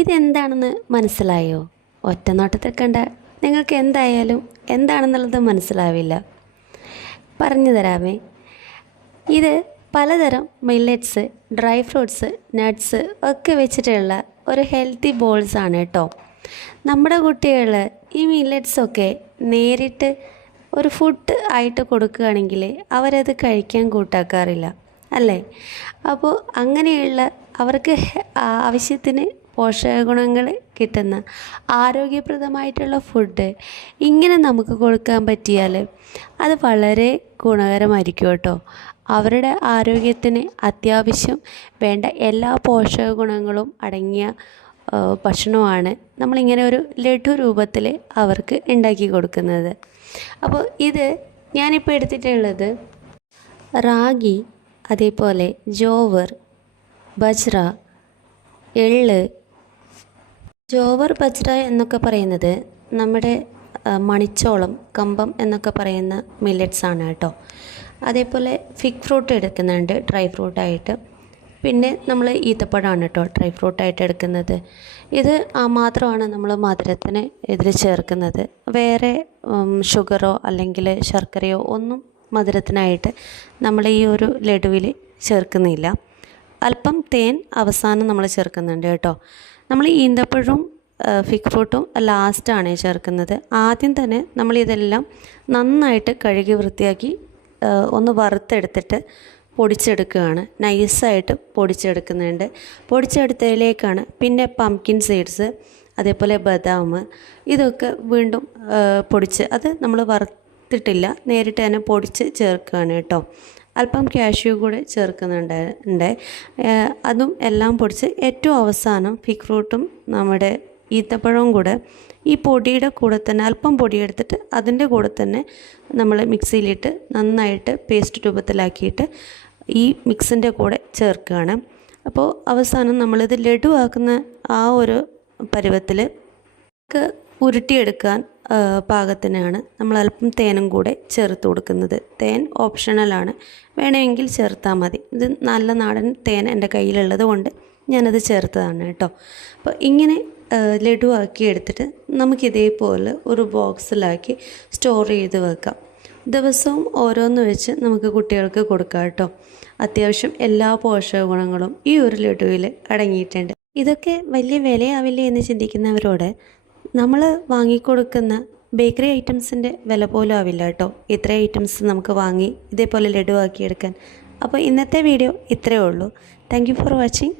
ഇതെന്താണെന്ന് മനസ്സിലായോ? ഒറ്റ നോട്ടത്തിൽ കണ്ട നിങ്ങൾക്ക് എന്തായാലും എന്താണെന്നുള്ളത് മനസ്സിലാവില്ല. പറഞ്ഞു തരാമേ. ഇത് പലതരം മില്ലറ്റ്സ്, ഡ്രൈ ഫ്രൂട്ട്സ്, നട്ട്സ് ഒക്കെ വെച്ചിട്ടുള്ള ഒരു ഹെൽത്തി ബോൾസ് ആണ് കേട്ടോ. നമ്മുടെ കുട്ടികൾ ഈ മില്ലറ്റ്സൊക്കെ നേരിട്ട് ഒരു ഫുഡ് ആയിട്ട് കൊടുക്കുകയാണെങ്കിൽ അവരത് കഴിക്കാൻ കൂട്ടാക്കാറില്ല അല്ലേ? അപ്പോൾ അങ്ങനെയുള്ള അവർക്ക് ആവശ്യത്തിന് പോഷകഗുണങ്ങൾ കിട്ടുന്ന ആരോഗ്യപ്രദമായിട്ടുള്ള ഫുഡ് ഇങ്ങനെ നമുക്ക് കൊടുക്കാൻ പറ്റിയാൽ അത് വളരെ ഗുണകരമായിരിക്കും കേട്ടോ. അവരുടെ ആരോഗ്യത്തിന് അത്യാവശ്യം വേണ്ട എല്ലാ പോഷക ഗുണങ്ങളും അടങ്ങിയ ഭക്ഷണമാണ് നമ്മളിങ്ങനെ ഒരു ലഡു രൂപത്തിൽ അവർക്ക് ഉണ്ടാക്കി കൊടുക്കുന്നത്. അപ്പോൾ ഇത് ഞാനിപ്പോൾ എടുത്തിട്ടുള്ളത് റാഗി, അതേപോലെ ജോവർ, ബജ്ര, എള്ള്. ജോവർ, ബജ്ര എന്നൊക്കെ പറയുന്നത് നമ്മുടെ മണിച്ചോളം, കമ്പം എന്നൊക്കെ പറയുന്ന മില്ലറ്റ്സ് ആണ് കേട്ടോ. അതേപോലെ ഫിഗ് ഫ്രൂട്ട് എടുക്കുന്നുണ്ട് ഡ്രൈ ഫ്രൂട്ടായിട്ട്. പിന്നെ നമ്മൾ ഈത്തപ്പഴമാണ് കേട്ടോ ഡ്രൈ ഫ്രൂട്ടായിട്ട് എടുക്കുന്നത്. ഇത് മാത്രമാണ് നമ്മൾ മധുരത്തിന് ഇതിൽ ചേർക്കുന്നത്. വേറെ ഷുഗറോ അല്ലെങ്കിൽ ശർക്കരയോ ഒന്നും മധുരത്തിനായിട്ട് നമ്മൾ ഈ ഒരു ലഡുവിൽ ചേർക്കുന്നില്ല. അല്പം തേൻ അവസാനം നമ്മൾ ചേർക്കുന്നുണ്ട് കേട്ടോ. നമ്മൾ ഈന്തപ്പഴവും ഫിഗ് ഫ്രൂട്ടും ലാസ്റ്റാണ് ചേർക്കുന്നത്. ആദ്യം തന്നെ നമ്മളിതെല്ലാം നന്നായിട്ട് കഴുകി വൃത്തിയാക്കി ഒന്ന് വറുത്തെടുത്തിട്ട് പൊടിച്ചെടുക്കുകയാണ്. നൈസായിട്ട് പൊടിച്ചെടുക്കുന്നുണ്ട്. പൊടിച്ചെടുത്തതിലേക്കാണ് പിന്നെ പംകിൻ സീഡ്സ്, അതേപോലെ ബദാം, ഇതൊക്കെ വീണ്ടും പൊടിച്ച്, അത് നമ്മൾ വറുത്തിട്ടില്ല, നേരിട്ട് തന്നെ പൊടിച്ച് ചേർക്കുകയാണ് കേട്ടോ. അല്പം കാഷ്യൂ കൂടെ ചേർക്കുന്നുണ്ട്. അതും എല്ലാം പൊടിച്ച് ഏറ്റവും അവസാനം ഫിഗ് ഫ്രൂട്ടും നമ്മുടെ ഈത്തപ്പഴവും കൂടെ ഈ പൊടിയുടെ കൂടെ തന്നെ അല്പം പൊടിയെടുത്തിട്ട് അതിൻ്റെ കൂടെ തന്നെ നമ്മൾ മിക്സിയിലിട്ട് നന്നായിട്ട് പേസ്റ്റ് രൂപത്തിലാക്കിയിട്ട് ഈ മിക്സിൻ്റെ കൂടെ ചേർക്കുകയാണ്. അപ്പോൾ അവസാനം നമ്മളിത് ലഡു ആക്കുന്ന ആ ഒരു പരുവത്തിൽ ഉരുട്ടിയെടുക്കാൻ പാകത്തിനാണ് നമ്മൾ അല്പം തേനും കൂടെ ചേർത്ത് കൊടുക്കുന്നത്. തേൻ ഓപ്ഷണലാണ്, വേണമെങ്കിൽ ചേർത്താൽ മതി. ഇത് നല്ല നാടൻ തേൻ എൻ്റെ കയ്യിലുള്ളത് കൊണ്ട് ഞാനത് ചേർത്തതാണ് കേട്ടോ. അപ്പോൾ ഇങ്ങനെ ലഡു ആക്കി എടുത്തിട്ട് നമുക്കിതേപോലെ ഒരു ബോക്സിലാക്കി സ്റ്റോർ ചെയ്ത് വെക്കാം. ദിവസവും ഓരോന്ന് വെച്ച് നമുക്ക് കുട്ടികൾക്ക് കൊടുക്കാം കേട്ടോ. അത്യാവശ്യം എല്ലാ പോഷക ഗുണങ്ങളും ഈ ഒരു ലഡുവിൽ അടങ്ങിയിട്ടുണ്ട്. ഇതൊക്കെ വലിയ വിലയാവില്ലേ എന്ന് ചിന്തിക്കുന്നവരോട് നമ്മൾ വാങ്ങിക്കൊടുക്കുന്ന ബേക്കറി ഐറ്റംസിൻ്റെ വില പോലും ആവില്ല കേട്ടോ ഇത്ര ഐറ്റംസ് നമുക്ക് വാങ്ങി ഇതേപോലെ ലഡു ആക്കിയെടുക്കാൻ. അപ്പോൾ ഇന്നത്തെ വീഡിയോ ഇത്രയേ ഉള്ളൂ. Thank you for watching.